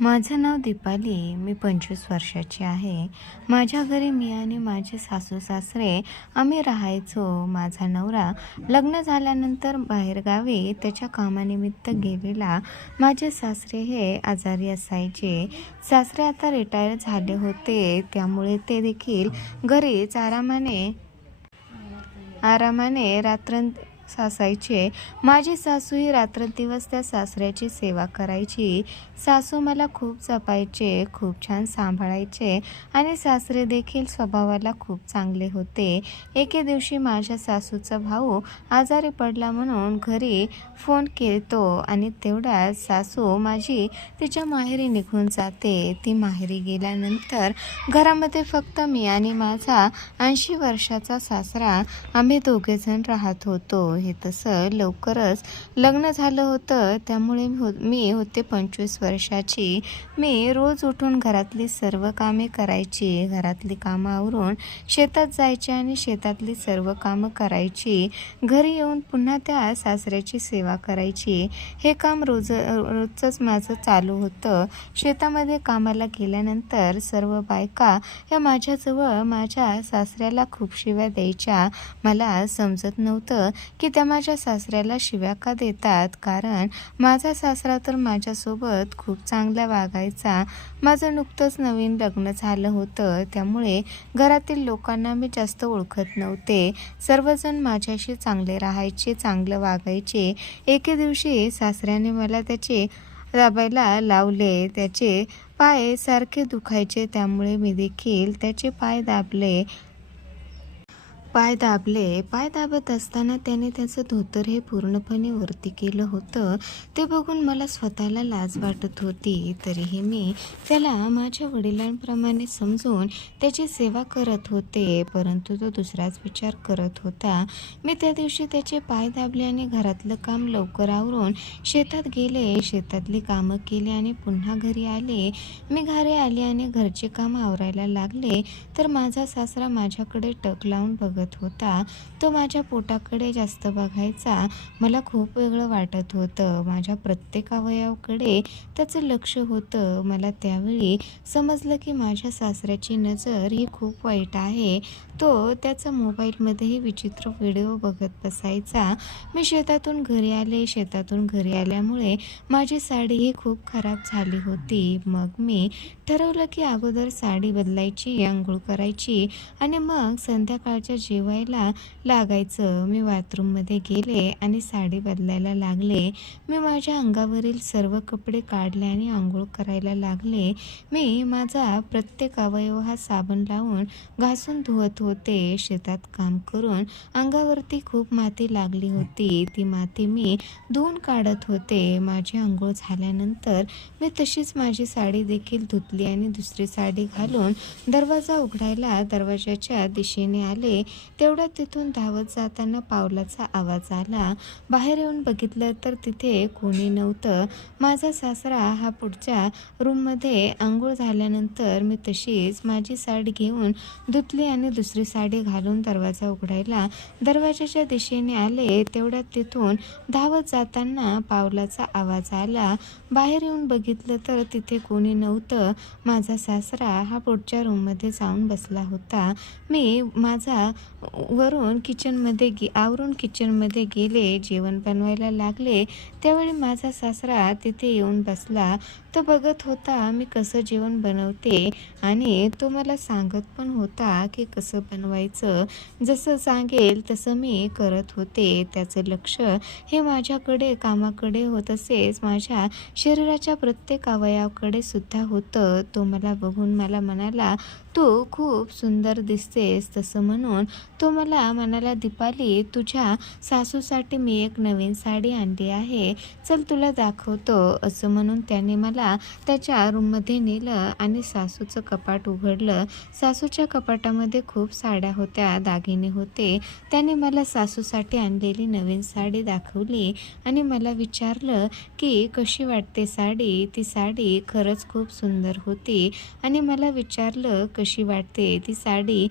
माझं नाव दीपाली. मी 25 वर्षाची आहे. माझ्या घरी मी आणि माझे सासू-सासरे आम्ही राहायचो. माझा नवरा लग्न झाल्यानंतर बाहेरगावी त्याच्या कामानिमित्त गेलेला. माझे सासरे हे आजारी असायचे. सासरे आता रिटायर झाले होते. त्यामुळे ते देखील घरीच आरामाने रात्रंदिवस असायचे. माझी सासू ही रात्रंदिवस त्या सासऱ्याची सेवा करायची. सासू मला खूप जपायचे, खूप छान सांभाळायचे आणि सासरे देखील स्वभावाला खूप चांगले होते. एके दिवशी माझ्या सासूचा भाऊ आजारी पडला म्हणून घरी फोन केतो आणि तेवढ्यात सासू माझी तिच्या माहेरी निघून जाते. ती माहेरी गेल्यानंतर घरामध्ये फक्त मी आणि माझा 80 वर्षाचा सासरा आम्ही दोघेजण राहत होतो. हे तसं लवकरच लग्न झालं होतं. त्यामुळे मी होते 25 वर्षाची. मी रोज उठून घरातली सर्व कामे करायची. घरातली कामं आवरून शेतात जायची आणि शेतातली सर्व कामं करायची. घरी येऊन पुन्हा त्या सासऱ्याची सेवा करायची. हे काम रोजचंच माझं चालू होतं. शेतामध्ये कामाला गेल्यानंतर सर्व बायका या माझ्याजवळ माझ्या सासऱ्याला खूप शिव्या द्यायच्या. मला समजत नव्हतं की त्या माझ्या सासऱ्याला शिव्या का देतात, कारण माझा सासरा तर माझ्यासोबत खूप चांगला वागायचा. माझं नुकतंच नवीन लग्न झालं होतं. त्यामुळे घरातील लोकांना मी जास्त ओळखत नव्हते. सर्वजण माझ्याशी चांगले राहायचे, चांगलं वागायचे. एके दिवशी सासऱ्याने मला त्याचे दाबायला लावले. त्याचे पाय सारखे दुखायचे. त्यामुळे मी देखील त्याचे पाय दाबले. पाय दाबत असताना त्याने त्याचं धोतर हे पूर्णपणे वरती केलं होतं. ते बघून मला स्वतःला लाज वाटत होती. तरीही मी त्याला माझ्या वडिलांप्रमाणे समजून त्याची सेवा करत होते. परंतु तो दुसराच विचार करत होता. मी त्या दिवशी त्याचे पाय दाबले आणि घरातलं काम लवकर आवरून शेतात गेले. शेतातली कामं केली आणि पुन्हा घरी आले. मी घरी आले आणि घरचे काम आवरायला लागले तर माझा सासरा माझ्याकडे टक लावून बघत होता. तो माझ्या पोटाकडे जास्त बघायचा. मला खूप वेगळं वाटत होतं. माझ्या प्रत्येक अवयवाकडे त्याचं लक्ष होतं. मला त्यावेळी समजलं की माझ्या सासऱ्याची नजर ही खूप वाईट आहे. तो त्याचा मोबाईलमध्येही विचित्र व्हिडिओ बघत बसायचा. मी शेतातून घरी आले. शेतातून घरी आल्यामुळे माझी साडीही खूप खराब झाली होती. मग मी ठरवलं की अगोदर साडी बदलायची, अंघोळ करायची आणि मग संध्याकाळच्या जेवायला लागायचं. मी बाथरूममध्ये गेले आणि साडी बदलायला लागले. मी माझ्या अंगावरील सर्व कपडे काढले आणि अंघोळ करायला लागले. मी माझा प्रत्येक अवयव हा साबण लावून घासून धुवत होते. शेतात काम करून अंगावरती खूप माती लागली होती. ती माती मी धुवून काढत होते. माझी अंघोळ झाल्यानंतर मी तशीच माझी साडी देखील धुतली आणि दुसरी साडी घालून दरवाजा उघडायला दरवाजाच्या दिशेने आले. तेवढ्यात तिथून धावत जाताना पावलाचा आवाज आला. बाहेर येऊन बघितलं तर तिथे कोणी नव्हतं. माझा सासरा हा पुढच्या रूममध्ये अंघोळ झाल्यानंतर मी तशीच माझी साडी घेऊन धुतली आणि दुसरी साडी घालून दरवाजा उघडायला दरवाजाच्या दिशेने आले. तेवढ्यात तिथून धावत जाताना पावलाचा आवाज आला. बाहेर येऊन बघितलं तर तिथे कोणी नव्हतं. माझा सासरा हा पुढच्या रूममध्ये जाऊन बसला होता. मी माझा आवरून किचनमध्ये गेले. जेवण बनवायला लागले. त्यावेळी माझा सासरा तिथे येऊन बसला. तो बघत होता मी कसं जेवण बनवते आणि तो मला सांगत पण होता की कसं बनवायचं. जसं सांगेल तसं मी करत होते. त्याचं लक्ष हे माझ्याकडे, कामाकडे तसेच माझ्या शरीराच्या प्रत्येक अवयवाकडे सुद्धा होतं. तो मला बघून मला म्हणाला, "तू खूप सुंदर दिसतेस." तसं म्हणून तो मला म्हणाला, "दीपाली, तुझ्या सासूसाठी मी एक नवीन साडी आणली आहे. चल तुला दाखवतो." असं म्हणून त्याने मला त्याच्या रूममध्ये नेलं आणि सासूचं कपाट उघडलं. सासूच्या कपाटामध्ये खूप साड्या होत्या, दागिने होते. त्याने मला सासूसाठी आणलेली नवीन साडी दाखवली आणि मला विचारलं की कशी वाटते साडी. ती साडी खरंच खूप सुंदर होती आणि मला विचारलं कशी वाटते ती साडी.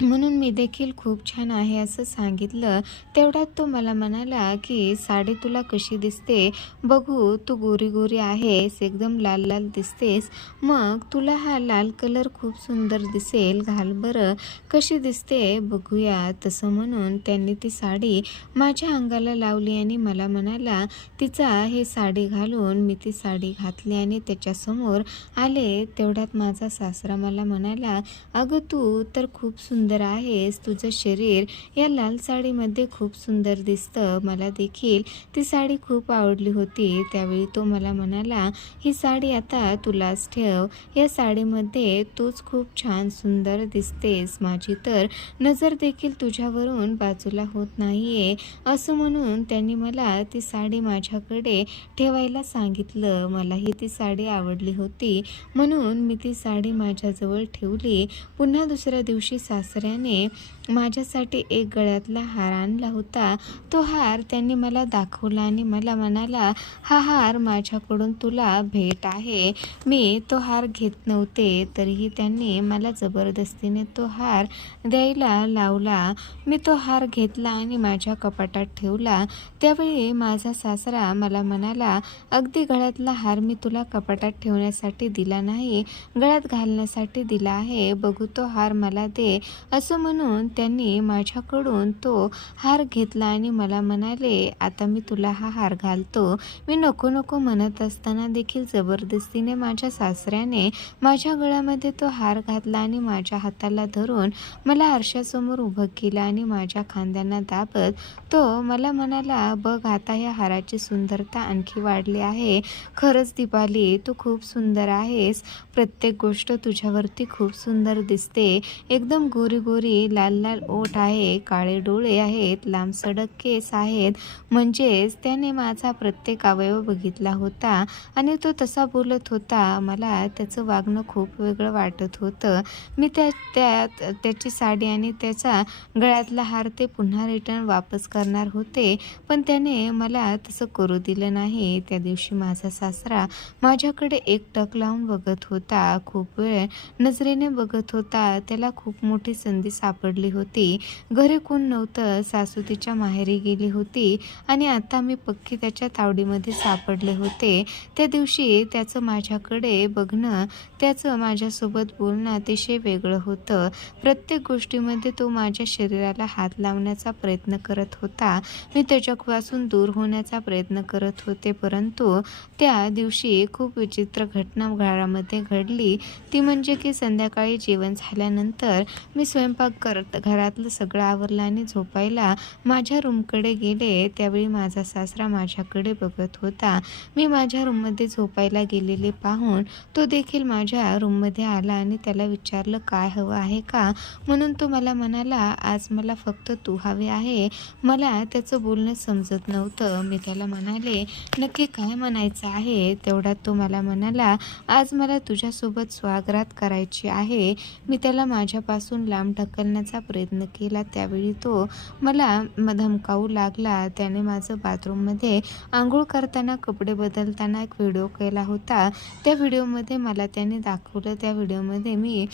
म्हणून मी देखील खूप छान आहे असं सांगितलं. तेवढ्यात तो मला म्हणाला, की "साडी तुला कशी दिसते? बघू, तू गोरी-गोरी आहेस, एकदम लाल-लाल दिसतेस. मग तुला हा लाल कलर खूप सुंदर दिसेल, घाल बरं. कशी दिसते बघूया." तसं म्हणून त्यांनी ती साडी माझ्या अंगाला लावली आणि मला म्हणाला, "तिचा ही साडी घालून." मी ती साडी घातली आणि त्याच्यासमोर आले. तेवढ्यात माझा सासरा मला म्हणाला, "अगं, तू तर खूप सुंदर आहेस. तुझं शरीर या लाल साडीमध्ये खूप सुंदर दिसतं." मला देखील ती साडी खूप आवडली होती. त्यावेळी तो मला म्हणाला, "ही साडी आता तुलाच ठेव. या साडीमध्ये तूच खूप छान सुंदर दिसतेस. माझी तर नजर देखील तुझ्यावरून बाजूला होत नाहीये." असं म्हणून त्यांनी मला ती साडी माझ्याकडे ठेवायला सांगितलं. मलाही ती साडी आवडली होती, म्हणून मी ती साडी माझ्याजवळ ठेवली. पुन्हा दुसऱ्या दिवशी सासऱ्याने माझ्यासाठी एक गळ्यातला हार आणला होता. तो हार त्यांनी मला दाखवला आणि मला म्हणाला, "हा हार माझ्याकडून तुला भेट आहे." मी तो हार घेत नव्हते, तरीही त्यांनी मला जबरदस्तीने तो हार द्यायला लावला. मी तो हार घेतला आणि माझ्या कपाटात ठेवला. त्यावेळी माझा सासरा मला म्हणाला, "अगदी गळ्यातला हार मी तुला कपाटात ठेवण्यासाठी दिला नाही, गळ्यात घालण्यासाठी दिला आहे. बघू तो हार मला दे." असं म्हणून त्यांनी माझ्याकडून तो हार घेतला आणि मला म्हणाले, "आता मी तुला हा हार घालतो." मी नको नको म्हणत असताना देखील जबरदस्तीने माझ्या सासऱ्याने माझ्या गळ्यामध्ये तो हार घातला आणि माझ्या हाताला धरून मला आरशासमोर उभं केलं आणि माझ्या खांद्यांना दाबत तो मला म्हणाला, "बघ, आता या हाराची सुंदरता आणखी वाढली आहे. खरंच दीपाली, तू खूप सुंदर आहेस. प्रत्येक गोष्ट तुझ्यावरती खूप सुंदर दिसते. एकदम गोरी-गोरी, लाल-लाल ओठ आहे, काळे डोळे आहेत, लांबसडक केस आहेत." म्हणजेच त्याने माझा प्रत्येक अवयव बघितला होता आणि तो तसा बोलत होता. मला त्याचं वागणं खूप वेगळं वाटत होतं. मी त्याची साडी आणि त्याचा गळ्यातला हार ते पुन्हा रिटर्न वापस करणार होते, पण त्याने मला तसं करू दिलं नाही. त्या दिवशी माझा सासरा माझ्याकडे एकटक लावून बघत होता, खूप वेळ नजरेने बघत होता. त्याला खूप मोठी संधी सापडली होती. घरी कोण नव्हतं, सासू तिच्या माहेरी गेली होती आणि आता मी पक्की त्याच्या तावडीमध्ये सापडले होते. त्या दिवशी त्याचं माझ्याकडे बघणं, त्याचं माझ्यासोबत बोलणं अतिशय वेगळं होतं. प्रत्येक गोष्टीमध्ये तो माझ्या शरीराला हात लावण्याचा प्रयत्न करत होता. मी त्याच्यापासून दूर होण्याचा प्रयत्न करत होते, परंतु त्या दिवशी खूप विचित्र घटना घरामध्ये घडली. ती म्हणजे की संध्याकाळी जेवण झाल्यानंतर मी स्वयंपाक करत घरातलं सगळं आवरलं आणि झोपायला माझ्या रूमकडे गेले. त्यावेळी माझा सासरा माझ्याकडे बघत होता. मी माझ्या रूममध्ये झोपायला गेलेले पाहून तो देखील माझ्या रूममध्ये आला आणि त्याला विचारलं, "काय हवं आहे का?" म्हणून तो मला म्हणाला, "आज मला फक्त तू हवे आहे." मला त्याचं बोलणं समजत नव्हतं. मी त्याला म्हणाले, "नक्की काय म्हणायचं आहे?" तेवढ्यात तो मला म्हणाला, "आज मला तुझ्यासोबत स्वागरात करायची आहे." मी त्याला माझ्यापासून लांब ढकलण्याचा प्रयत्न केला. त्यावेळी तो मला धमकावू लागला. त्याने माझं बाथरूममध्ये अंघोळ करताना, कपडे बदलताना एक व्हिडिओ केला होता. त्या व्हिडिओमध्ये मला त्याने दाखवलं. त्या व्हिडिओमध्ये मी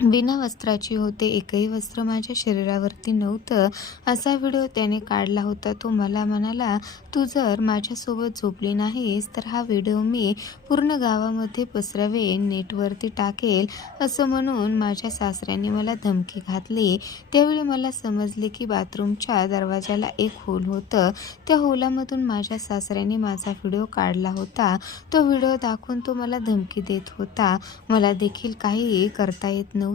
बिना वस्त्राची होते, एकही वस्त्र माझ्या शरीरावरती नव्हतं. असा व्हिडिओ त्याने काढला होता. तो मला म्हणाला, "तू जर माझ्यासोबत झोपली नाहीस तर हा व्हिडिओ मी पूर्ण गावामध्ये पसरवेन, नेटवरती टाकेल." असं म्हणून माझ्या सासऱ्याने मला धमकी घातली. त्यावेळी मला समजले की बाथरूमच्या दरवाजाला एक होल होतं. त्या होलामधून माझ्या सासऱ्याने माझा व्हिडिओ काढला होता. तो व्हिडिओ दाखवून तो मला धमकी देत होता. मला देखील काही करता येत नव्हतं.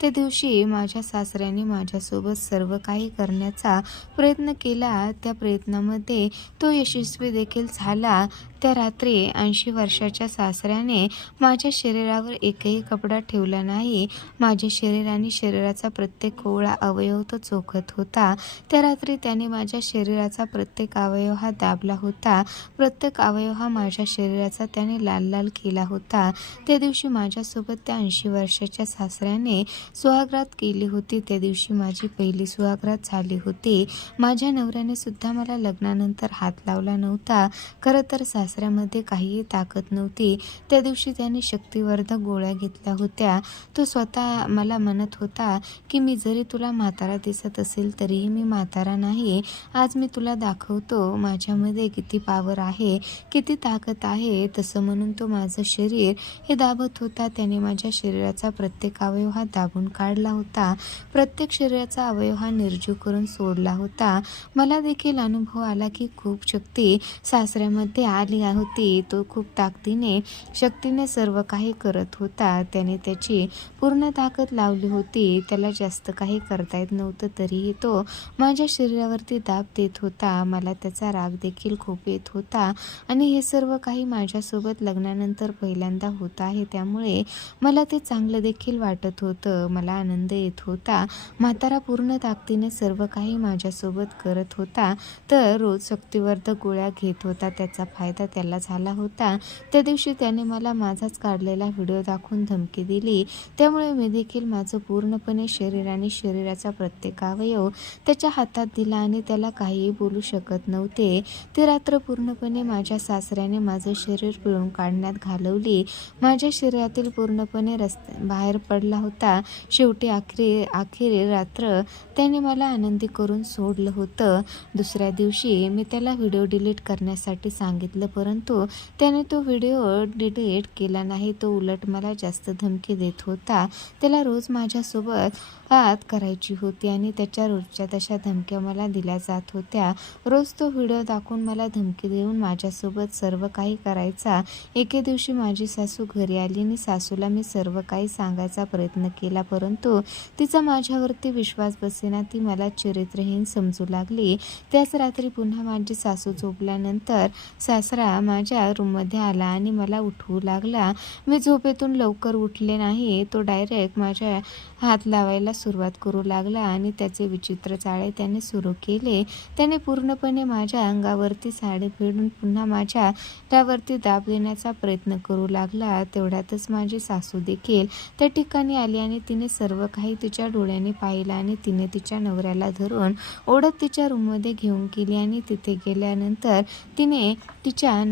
त्या दिवशी माझ्या सासऱ्याने माझ्यासोबत सर्व काही करण्याचा प्रयत्न केला. त्या प्रयत्नामध्ये तो यशस्वी देखील झाला. त्या रात्री 80 वर्षाच्या सासऱ्याने माझ्या शरीरावर एकही कपडा ठेवला नाही. माझे शरीर आणि शरीराचा प्रत्येक कोवळा अवयव तो चोखत होता. त्या रात्री त्याने माझ्या शरीराचा प्रत्येक अवयव हा दाबला होता. प्रत्येक अवयव हा माझ्या शरीराचा त्याने लाल लाल केला होता. त्या दिवशी माझ्यासोबत त्या 80 वर्षाच्या सासऱ्याने सुहागरात केली होती. त्या दिवशी माझी पहिली सुहागरात झाली होती. माझ्या नवऱ्याने सुद्धा मला लग्नानंतर हात लावला नव्हता. खरं तर सासऱ्यामध्ये काहीही ताकद नव्हती. त्या दिवशी त्याने शक्तिवर्धक गोळ्या घेतल्या होत्या. तो स्वतः मला म्हणत होता की मी जरी तुला म्हातारा दिसत असेल तरीही मी म्हातारा नाही. आज मी तुला दाखवतो माझ्यामध्ये किती पॉवर आहे, किती ताकद आहे. तसं म्हणून तो माझं शरीर हे दाबत होता. त्याने माझ्या शरीराचा प्रत्येक अवयव हा दाबून काढला होता. प्रत्येक शरीराचा अवयव हा निर्जीव करून सोडला होता. मला देखील अनुभव आला की खूप शक्ती सासऱ्यामध्ये आली होती. तो खूप ताकदीने, शक्तीने सर्व काही करत होता. त्याने त्याची पूर्ण ताकद लावली होती. त्याला जास्त काही करता येत नव्हतं तरीही तो माझ्या शरीरावरती दाब देत होता. मला त्याचा राग देखील खूप येत होता आणि हे सर्व काही माझ्यासोबत लग्नानंतर पहिल्यांदा होत आहे. त्यामुळे मला ते चांगलं देखील वाटत होतं. मला आनंद येत होता. म्हातारा पूर्ण ताकदीने सर्व काही माझ्यासोबत करत होता. तर रोज शक्तिवर्धक गोळ्या घेत होता. त्याचा फायदा त्याला झाला होता. त्या दिवशी त्याने मला माझाच काढलेला व्हिडिओ दाखवून धमकी दिली. त्यामुळे मी देखील माझं पूर्णपणे शरीर आणि शरीराचा प्रत्येक अवयव त्याच्या हातात दिला आणि त्याला काहीही बोलू शकत नव्हते. ती रात्र पूर्णपणे माझ्या सासऱ्याने माझं शरीर पिळून काढण्यात घालवली. माझ्या शरीरातील पूर्णपणे बाहेर पडला होता. शेवटी आखिरी रात्र त्याने मला आनंदी करून सोडलं होतं. दुसऱ्या दिवशी मी त्याला व्हिडिओ डिलीट करण्यासाठी सांगितलं, परंतु त्याने तो व्हिडिओ डिलीट केला नाही. तो उलट मला जास्त धमकी देत होता. त्याला रोज माझ्यासोबत बात करायची होती आणि त्याच्या रोजच्या तशा धमक्या मला दिल्या जात होत्या. रोज तो व्हिडिओ दाखवून मला धमकी देऊन माझ्यासोबत सर्व काही करायचा. एके दिवशी माझी सासू घरी आली आणि सासूला मी सर्व काही सांगायचा प्रयत्न केला, परंतु तिचा माझ्यावरती विश्वास बसेना. ती मला चरित्रहीन समजू लागली. त्याच रात्री पुन्हा माझी सासू झोपल्यानंतर सासरा माझ्या रूममध्ये आला आणि मला उठवू लागला. मी झोपेतून लवकर उठले नाही. तो डायरेक्ट माझ्या हात लावायला सुरुवात करू लागला आणि त्याचे विचित्र चाळे त्याने सुरू केले. त्याने पूर्णपणे माझ्या अंगावरती साडी फेडून पुन्हा माझ्या त्यावरती दाब देण्याचा प्रयत्न करू लागला. तेवढ्यातच माझी सासू देखील त्या ठिकाणी आली आणि तिने सर्व काही तिच्या डोळ्याने पाहिलं आणि तिने तिच्या नवऱ्याला धरून ओढत तिच्या रूममध्ये घेऊन गेली आणि तिथे गेल्यानंतर तिने तिच्या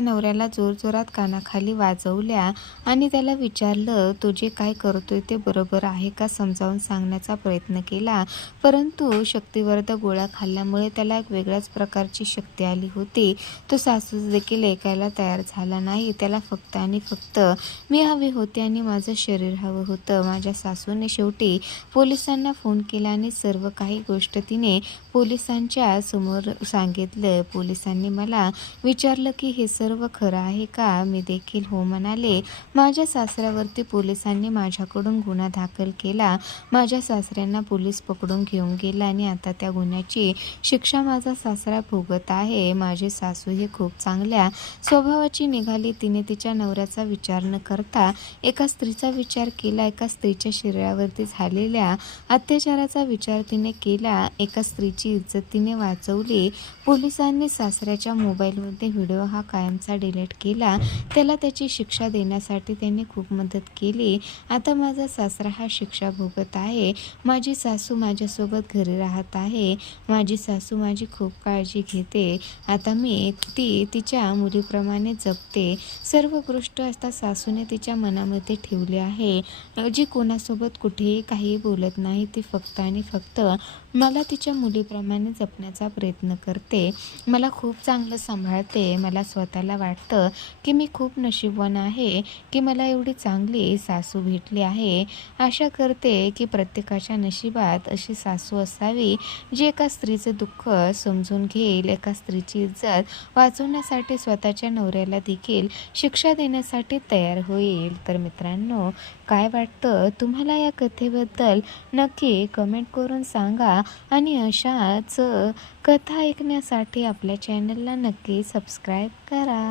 नवऱ्याला जोरजोरात कानाखाली वाजवल्या आणि त्याला विचारलं, तो जे काय करतोय ते बरोबर आहे का, समजावून सांगण्याचा प्रयत्न केला. परंतु शक्तिवर्धक गोळ्या खाल्ल्यामुळे त्याला एक वेगळ्याच प्रकारची शक्ती आली होती. तो सासू देखील ऐकायला तयार झाला नाही. त्याला फक्त आणि फक्त मी हवी होते आणि माझं शरीर हवं होतं. माझ्या सासूने शेवटी पोलिसांना फोन केला आणि सर्व काही गोष्ट तिने पोलिसांच्या समोर सांगितलं. पोलिसांनी मला विचारलं की हे सर्व खरं आहे का? मी देखील हो म्हणाले. माझ्या सासऱ्यावरती पोलिसांनी माझ्याकडून गुन्हा दाखल केला. माझ्या सासऱ्यांना पोलीस पकडून घेऊन गेला आणि आता त्या गुन्ह्याची शिक्षा माझा सासरा भोगत आहे. माझी सासू ही खूप चांगल्या स्वभावाची निघाली. तिने तिच्या नवऱ्याचा विचार न करता एका स्त्रीचा विचार केला. एका स्त्रीच्या शरीरावरती झालेल्या अत्याचाराचा विचार तिने केला. एका स्त्रीची इज्जत तिने वाचवली. पोलिसांनी सासऱ्याच्या मोबाईलमध्ये व्हिडिओ हा कायमचा डिलीट केला. त्याला त्याची शिक्षा देण्यासाठी त्यांनी खूप मदत केली. आता माझा सासरा हा शिक्षा भोगत आहे. माझी सासू माझ्यासोबत घरी राहत आहे. माझी सासू माझी खूप काळजी घेते. आता मी तिच्या मुलीप्रमाणे जगते. सर्व गोष्ट आता सासूने तिच्या मनामध्ये ठेवली आहे. जी कोणासोबत कुठेही काही बोलत नाही. ती फक्त आणि फक्त मला तिच्या मुलीप्रमाणे जपण्याचा प्रयत्न करते. मला खूप चांगलं सांभाळते. मला स्वतःला वाटतं की मी खूप नशीबवान आहे की मला एवढी चांगली सासू भेटली आहे. आशा करते की प्रत्येकाच्या नशिबात अशी सासू असावी जी एका स्त्रीचं दुःख समजून घेईल, एका स्त्रीची इज्जत वाचवण्यासाठी स्वतःच्या नवऱ्याला देखील शिक्षा देण्यासाठी तयार होईल. तर मित्रांनो, काय वाटतं तुम्हाला या कथेबद्दल? नक्की कमेंट करून सांगा आणि अशाच कथा ऐकण्यासाठी आपल्या चॅनलला नक्की सबस्क्राईब करा.